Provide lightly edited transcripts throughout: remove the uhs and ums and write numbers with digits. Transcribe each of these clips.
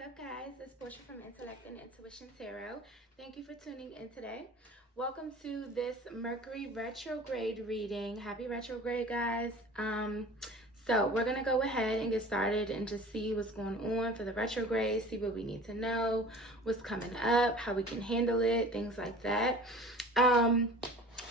up, guys? It's Portia from Intellect and Intuition Tarot. Thank you for tuning in today. Welcome to this Mercury retrograde reading. Happy retrograde, guys. So we're gonna go ahead and get started and just see what's going on for the retrograde, see what we need to know, what's coming up, how we can handle it, things like that.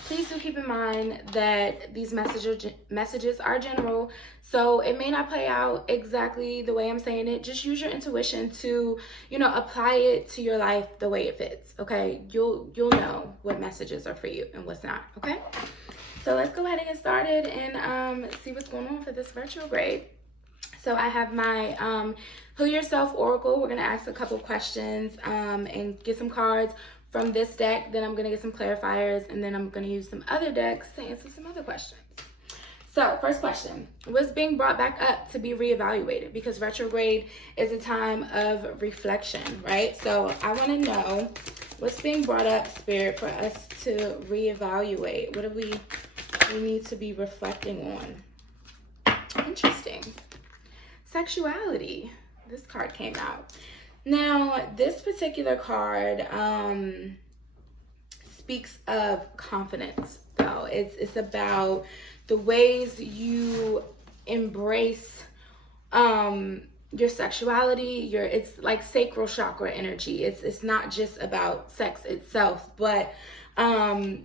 Please do keep in mind that these messages are general, so it may not play out exactly the way I'm saying it. Just use your intuition to, apply it to your life the way it fits, okay? You'll know what messages are for you and what's not, okay? So let's go ahead and get started and see what's going on for this retrograde. So I have my Heal Yourself Oracle. We're going to ask a couple questions and get some cards from this deck. Then I'm going to get some clarifiers, and then I'm going to use some other decks to answer some other questions. So first question, what's being brought back up to be reevaluated? Because retrograde is a time of reflection, right? So I want to know what's being brought up, Spirit, for us to reevaluate. What do we need to be reflecting on? Interesting. Sexuality. This card came out. Now, this particular card speaks of confidence, though. It's about the ways you embrace your sexuality. It's like sacral chakra energy. It's not just about sex itself, but how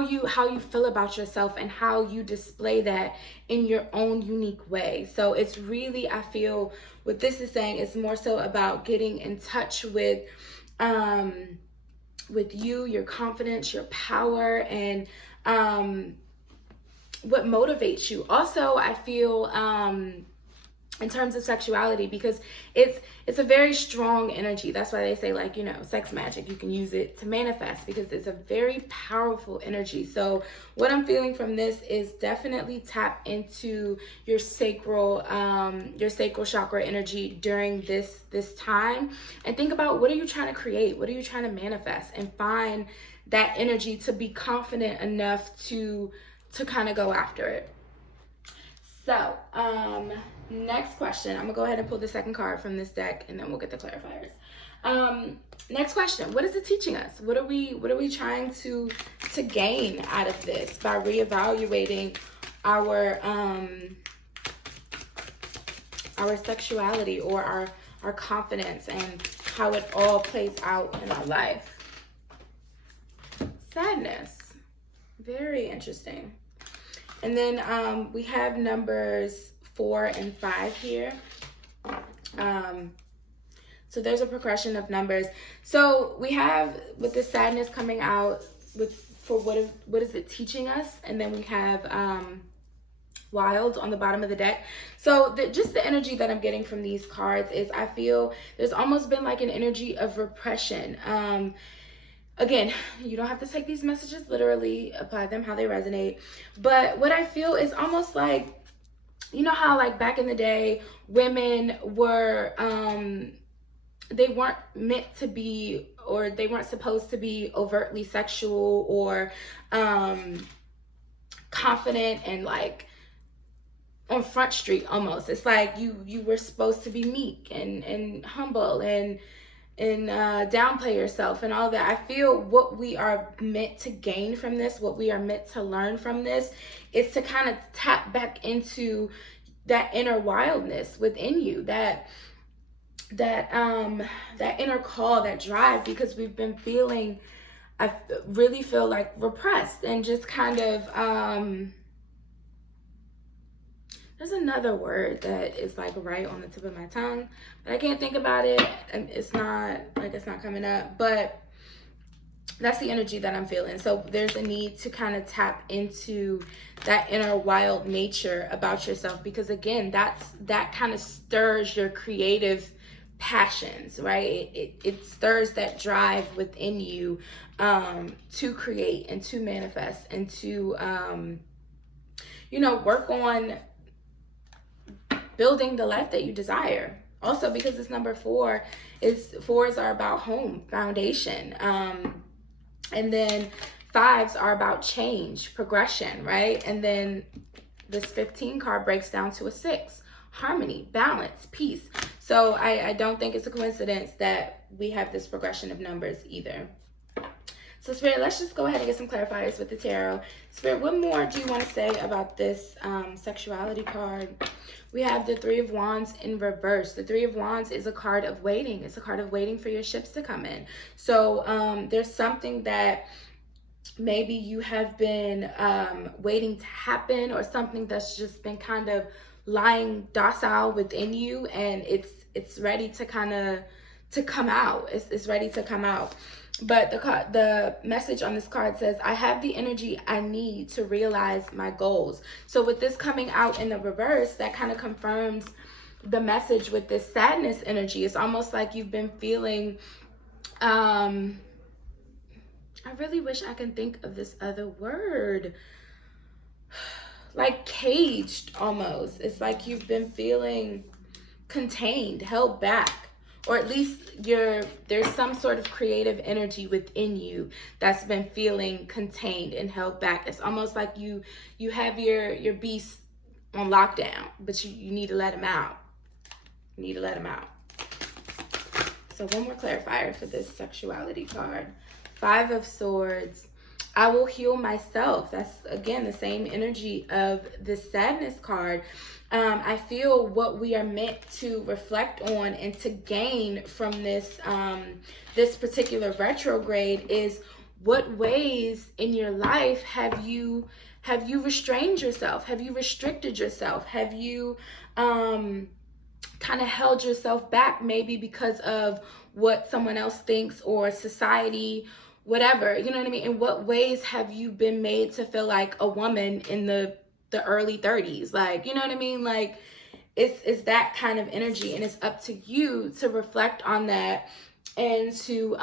you feel about yourself and how you display that in your own unique way. So it's really, I feel what this is saying is more so about getting in touch with you, your confidence, your power, and what motivates you. Also, I feel in terms of sexuality, because it's a very strong energy. That's why they say, like, sex magic, you can use it to manifest, because it's a very powerful energy. So what I'm feeling from this is definitely tap into your sacral chakra energy during this time, and think about, what are you trying to create? What are you trying to manifest? And find that energy to be confident enough to kind of go after it. So, next question. I'm gonna go ahead and pull the second card from this deck, and then we'll get the clarifiers. Next question. What is it teaching us? What are we trying to gain out of this by reevaluating our sexuality or our confidence and how it all plays out in our life? Sadness. Very interesting. And then we have numbers 4 and 5 here. So there's a progression of numbers. So we have, with the sadness coming out, for what is it teaching us? And then we have wild on the bottom of the deck. So just the energy that I'm getting from these cards is, I feel there's almost been like an energy of repression. Again, you don't have to take these messages literally, apply them how they resonate. But what I feel is almost like, how like back in the day, women were, they weren't meant to be, or they weren't supposed to be overtly sexual or confident and like on Front Street almost. It's like you were supposed to be meek and humble and downplay yourself and all that. I feel what we are meant to gain from this, what we are meant to learn from this, is to kind of tap back into that inner wildness within you, that inner call, that drive, because we've been feeling, I really feel like, repressed and just kind of there's another word that is like right on the tip of my tongue, but I can't think about it, and it's not coming up, but that's the energy that I'm feeling. So there's a need to kind of tap into that inner wild nature about yourself, because again, that kind of stirs your creative passions, right? It stirs that drive within you to create and to manifest and to work on building the life that you desire. Also, because it's number 4, fours are about home, foundation, and then 5s are about change, progression, right? And then this 15 card breaks down to a 6, harmony, balance, peace. So So I don't think it's a coincidence that we have this progression of numbers either. So Spirit, let's just go ahead and get some clarifiers with the tarot. Spirit, what more do you want to say about this sexuality card? We have the Three of Wands in reverse. The Three of Wands is a card of waiting. It's a card of waiting for your ships to come in. So there's something that maybe you have been waiting to happen, or something that's just been kind of lying docile within you, and it's ready to kind of to come out. It's ready to come out. But the message on this card says, I have the energy I need to realize my goals. So with this coming out in the reverse, that kind of confirms the message with this sadness energy. It's almost like you've been feeling, I really wish I can think of this other word, like caged almost. It's like you've been feeling contained, held back. Or at least there's some sort of creative energy within you that's been feeling contained and held back. It's almost like you have your beast on lockdown, but you need to let him out. You need to let him out. So one more clarifier for this sexuality card. Five of Swords. I will heal myself. That's, again, the same energy of the sadness card. I feel what we are meant to reflect on and to gain from this this particular retrograde is, what ways in your life have you restrained yourself? Have you restricted yourself? Have you kind of held yourself back, maybe because of what someone else thinks or society, whatever, you know what I mean? In what ways have you been made to feel like a woman in the early 30s? Like, you know what I mean? Like, it's that kind of energy, and it's up to you to reflect on that and to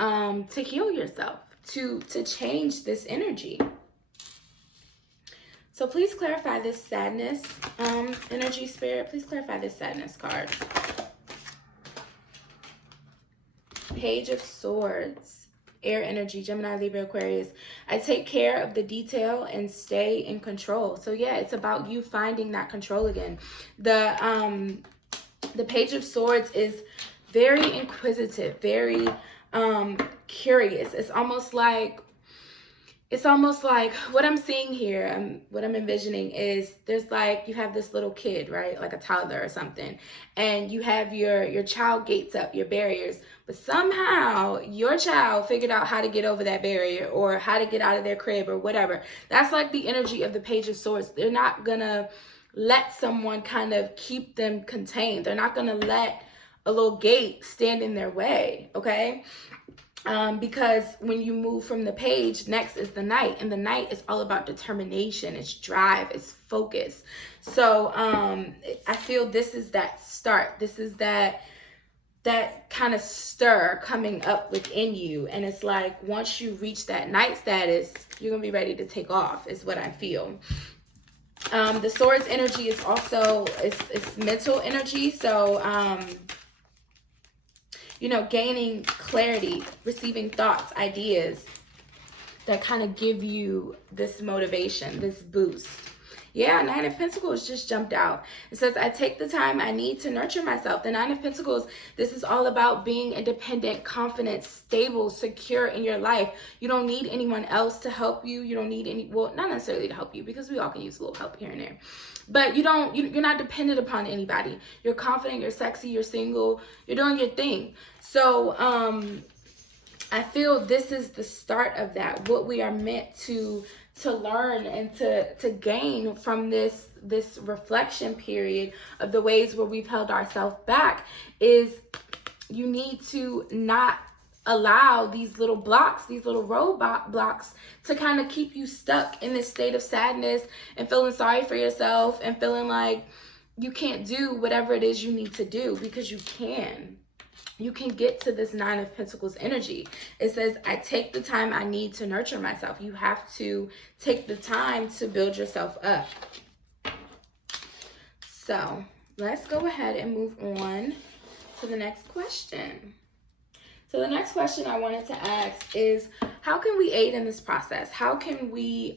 heal yourself, to change this energy. So please clarify this sadness energy, Spirit. Please clarify this sadness card. Page of Swords. Air energy, Gemini, Libra, Aquarius. I take care of the detail and stay in control. So yeah, it's about you finding that control again. The Page of Swords is very inquisitive, very curious. It's almost like what I'm seeing here, what I'm envisioning is, there's like, you have this little kid, right? Like a toddler or something. And you have your child gates up, your barriers. But somehow your child figured out how to get over that barrier, or how to get out of their crib, or whatever. That's like the energy of the Page of Swords. They're not gonna let someone kind of keep them contained. They're not gonna let a little gate stand in their way, okay? Because when you move from the page, next is the Knight, and the Knight is all about determination, it's drive, it's focus. So I feel this is that start. This is that kind of stir coming up within you, and it's like, once you reach that Knight status, you're gonna be ready to take off, is what I feel. The Swords energy is also, it's mental energy. So you know, gaining clarity, receiving thoughts, ideas that kind of give you this motivation, this boost. Yeah, Nine of Pentacles just jumped out. It says, I take the time I need to nurture myself. The Nine of Pentacles, this is all about being independent, confident, stable, secure in your life. You don't need anyone else to help you. You don't need any, well, not necessarily to help you, because we all can use a little help here and there. But you're not dependent upon anybody. You're confident, you're sexy, you're single, you're doing your thing. So I feel this is the start of that. What we are meant to learn and to gain from this reflection period of the ways where we've held ourselves back is, you need to not allow these little blocks, these little roadblocks to kind of keep you stuck in this state of sadness and feeling sorry for yourself and feeling like you can't do whatever it is you need to do, because you can. You can get to this Nine of Pentacles energy. It says, I take the time I need to nurture myself. You have to take the time to build yourself up. So let's go ahead and move on to the next question. So the next question I wanted to ask is, how can we aid in this process? How can we,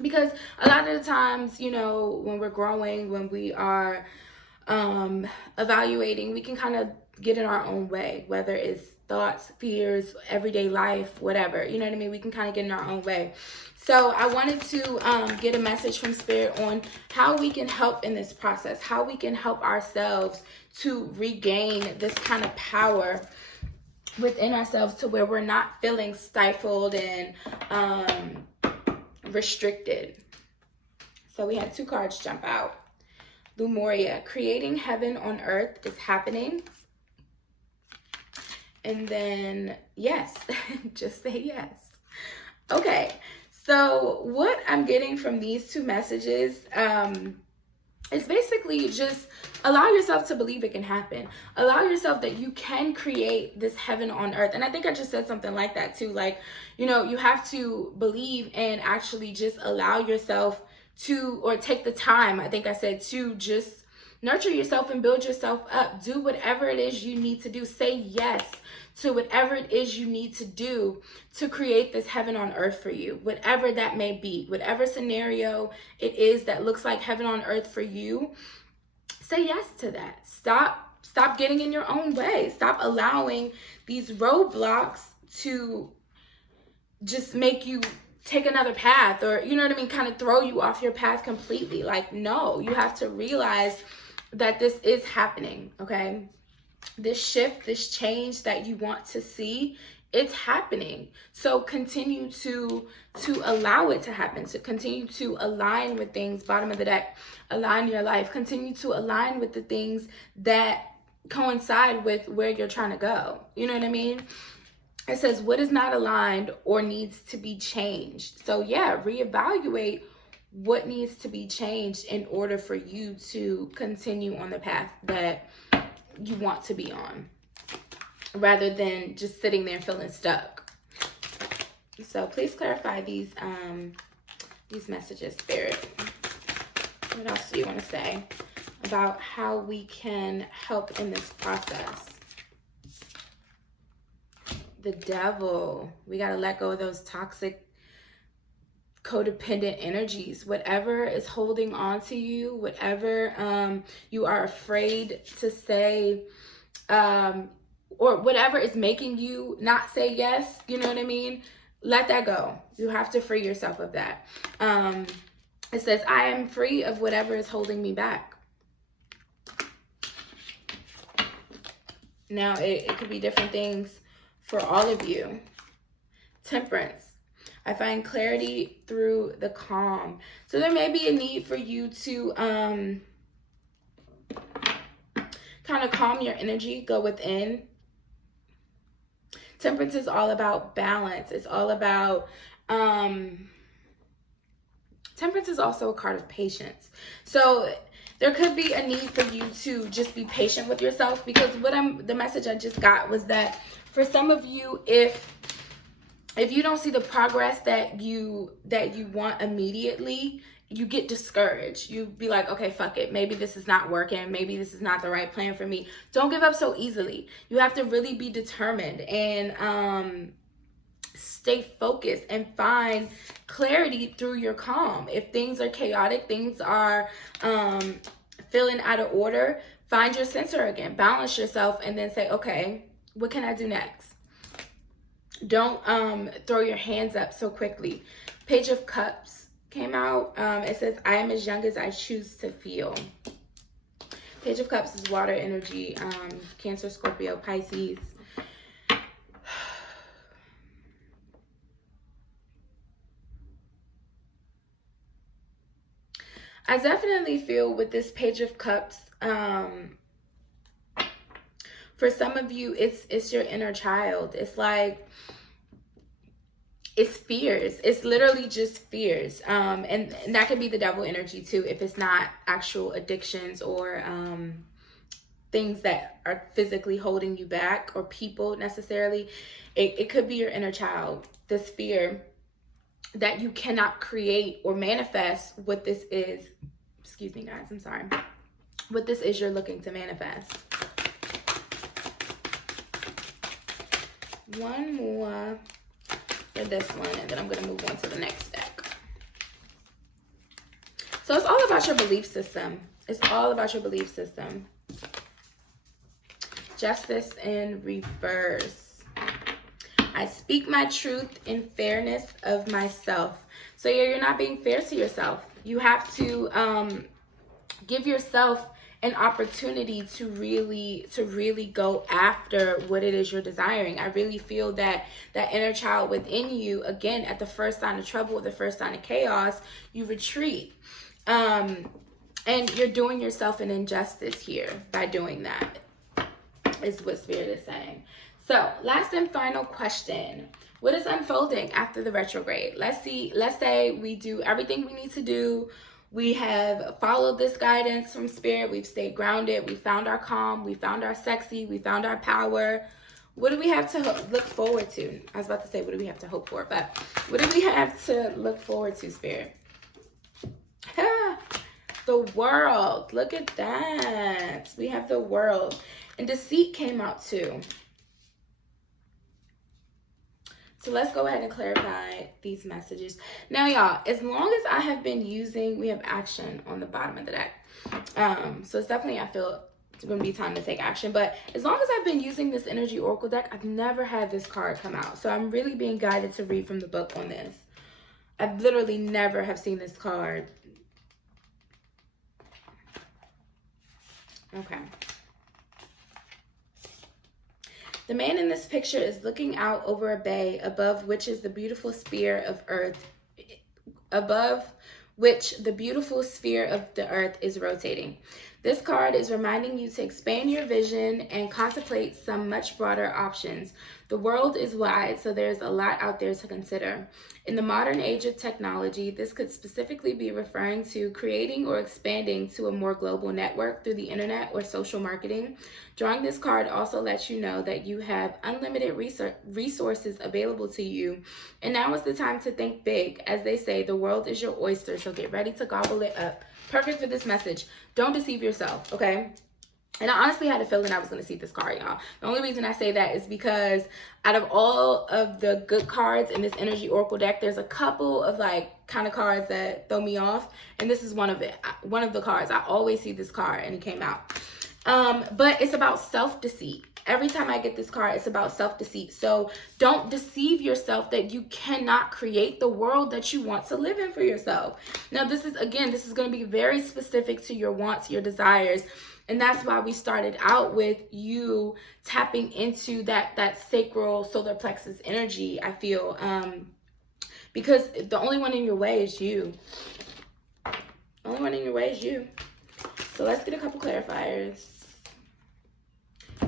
because a lot of the times, you know, when we're growing, when we are evaluating, we can kind of get in our own way, whether it's thoughts, fears, everyday life, whatever, you know what I mean? We can kind of get in our own way. So I wanted to get a message from Spirit on how we can help in this process, how we can help ourselves to regain this kind of power within ourselves to where we're not feeling stifled and restricted. So we had 2 cards jump out. Lumoria, creating heaven on earth is happening. And then, yes, just say yes. Okay, so what I'm getting from these 2 messages is basically just allow yourself to believe it can happen. Allow yourself that you can create this heaven on earth. And I think I just said something like that too. Like, you know, you have to believe and actually just allow yourself to, or take the time, I think I said, to just nurture yourself and build yourself up. Do whatever it is you need to do. Say yes to whatever it is you need to do to create this heaven on earth for you, whatever that may be, whatever scenario it is that looks like heaven on earth for you. Say yes to that. Stop getting in your own way. Stop allowing these roadblocks to just make you take another path, or, you know what I mean, kind of throw you off your path completely. Like, no, you have to realize that this is happening, okay? This shift, this change that you want to see, it's happening. So continue to allow it to happen, to continue to align with things, bottom of the deck, align your life, continue to align with the things that coincide with where you're trying to go. You know what I mean? It says what is not aligned or needs to be changed. So yeah, reevaluate what needs to be changed in order for you to continue on the path that you want to be on, rather than just sitting there feeling stuck. So please clarify these messages, Spirit. What else do you want to say about how we can help in this process? The Devil. We got to let go of those toxic, codependent energies. Whatever is holding on to you, whatever you are afraid to say, or whatever is making you not say yes, you know what I mean? Let that go. You have to free yourself of that. It says, I am free of whatever is holding me back. Now, it could be different things for all of you. Temperance. I find clarity through the calm. So there may be a need for you to kind of calm your energy, go within. Temperance is all about balance. It's all about, temperance is also a card of patience. So there could be a need for you to just be patient with yourself, because the message I just got was that for some of you, if you don't see the progress that you want immediately, you get discouraged. You be like, okay, fuck it. Maybe this is not working. Maybe this is not the right plan for me. Don't give up so easily. You have to really be determined and stay focused and find clarity through your calm. If things are chaotic, things are feeling out of order, find your center again, balance yourself, and then say, okay, what can I do next? Don't throw your hands up so quickly. Page of Cups came out. It says, I am as young as I choose to feel. Page of Cups is water energy, Cancer, Scorpio, Pisces. I definitely feel with this Page of Cups, for some of you, it's your inner child. It's like, it's fears. It's literally just fears. And that could be the devil energy too, if it's not actual addictions or things that are physically holding you back, or people necessarily. It could be your inner child, this fear that you cannot create or manifest what this is. Excuse me, guys, I'm sorry. What this is you're looking to manifest. One more for this one, and then I'm going to move on to the next deck. So it's all about your belief system. It's all about your belief system. Justice in reverse. I speak my truth in fairness of myself. So yeah, you're not being fair to yourself. You have to give yourself an opportunity to really go after what it is you're desiring. I really feel that that inner child within you, again, at the first sign of trouble, the first sign of chaos, you retreat. And you're doing yourself an injustice here by doing that, is what Spirit is saying. So, last and final question. What is unfolding after the retrograde? Let's say we do everything we need to do. We have followed this guidance from Spirit. We've stayed grounded. We found our calm. We found our sexy. We found our power. What do we have to look forward to? I was about to say, what do we have to hope for? But what do we have to look forward to, Spirit? The World. Look at that. We have the World. And Deceit came out too. So let's go ahead and clarify these messages. Now, y'all, as long as I have been using, we have action on the bottom of the deck. So it's definitely, I feel it's going to be time to take action. But as long as I've been using this Energy Oracle deck, I've never had this card come out. So I'm really being guided to read from the book on this. I've literally never have seen this card. Okay. The man in this picture is looking out over a bay above which is the beautiful sphere of earth, above which the beautiful sphere of the earth is rotating. This card is reminding you to expand your vision and contemplate some much broader options. The world is wide, so there's a lot out there to consider. In the modern age of technology, this could specifically be referring to creating or expanding to a more global network through the internet or social marketing. Drawing this card also lets you know that you have unlimited resources available to you. And now is the time to think big. As they say, the world is your oyster, so get ready to gobble it up. Perfect for this message. Don't deceive yourself, okay? And I honestly had a feeling I was going to see this card, y'all. The only reason I say that is because out of all of the good cards in this Energy Oracle deck, there's a couple of like kind of cards that throw me off. And this is one of the cards. I always see this card and it came out. But it's about self-deceit. Every time I get this card, it's about self-deceit. So don't deceive yourself that you cannot create the world that you want to live in for yourself. Now, this is going to be very specific to your wants, your desires. And that's why we started out with you tapping into that sacral solar plexus energy, I feel. Because the only one in your way is you. The only one in your way is you. So let's get a couple clarifiers.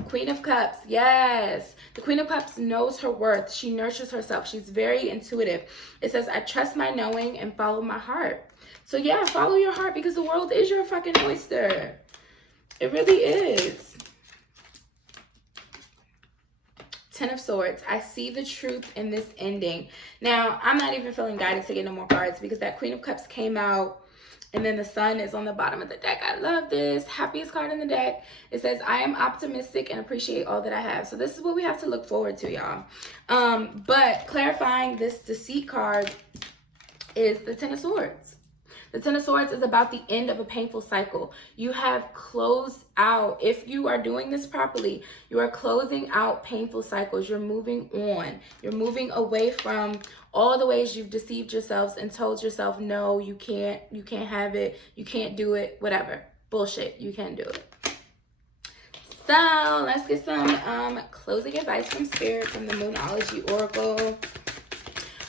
Queen of Cups, yes. The Queen of Cups knows her worth. She nurtures herself. She's very intuitive. It says, I trust my knowing and follow my heart. So yeah, follow your heart because the world is your fucking oyster. It really is. Ten of Swords. I see the truth in this ending. Now, I'm not even feeling guided to get no more cards because that Queen of Cups came out and then the Sun is on the bottom of the deck. I love this. Happiest card in the deck. It says, I am optimistic and appreciate all that I have. So this is what we have to look forward to, y'all. But clarifying this Deceit card is the Ten of Swords. The Ten of Swords is about the end of a painful cycle. You have closed out, if you are doing this properly, you are closing out painful cycles. You're moving on. You're moving away from all the ways you've deceived yourselves and told yourself, no, you can't have it, you can't do it, whatever. Bullshit, you can't do it. So let's get some closing advice from Spirit from the Moonology Oracle.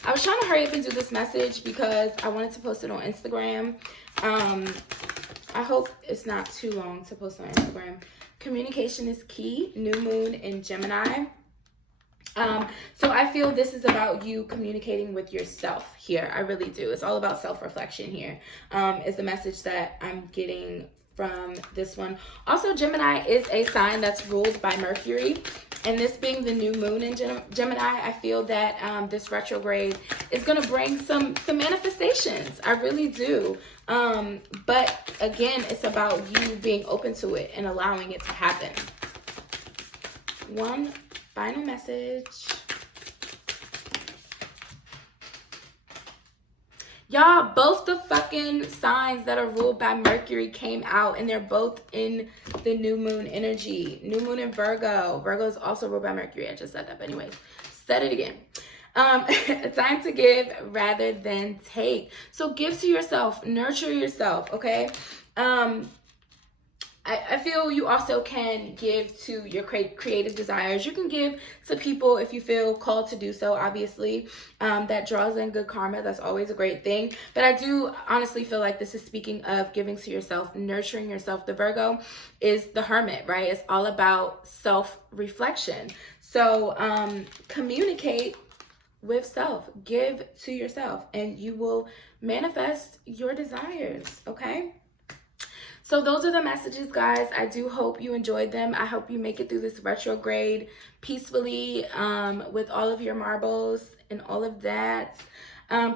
I was trying to hurry up and do this message because I wanted to post it on Instagram. I hope it's not too long to post on Instagram. Communication is key. New moon in Gemini. So I feel this is about you communicating with yourself here. I really do. It's all about self-reflection here. Is the message that I'm getting from this one. Also, Gemini is a sign that's ruled by Mercury. And this being the new moon in Gemini, I feel that this retrograde is going to bring some manifestations. I really do. But again, it's about you being open to it and allowing it to happen. One final message. Y'all, both the fucking signs that are ruled by Mercury came out, and they're both in the new moon energy. New moon in Virgo. Virgo is also ruled by Mercury. I just said that, but anyways, said it again. Time to give rather than take. So give to yourself, nurture yourself, okay? I feel you also can give to your creative desires. You can give to people if you feel called to do so, obviously. That draws in good karma. That's always a great thing. But I do honestly feel like this is speaking of giving to yourself, nurturing yourself. The Virgo is the hermit, right? It's all about self-reflection. So communicate with self. Give to yourself, and you will manifest your desires, okay? So those are the messages, guys. I do hope you enjoyed them. I hope you make it through this retrograde peacefully with all of your marbles and all of that.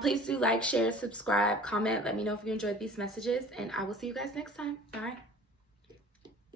Please do like, share, subscribe, comment. Let me know if you enjoyed these messages, and I will see you guys next time. Bye.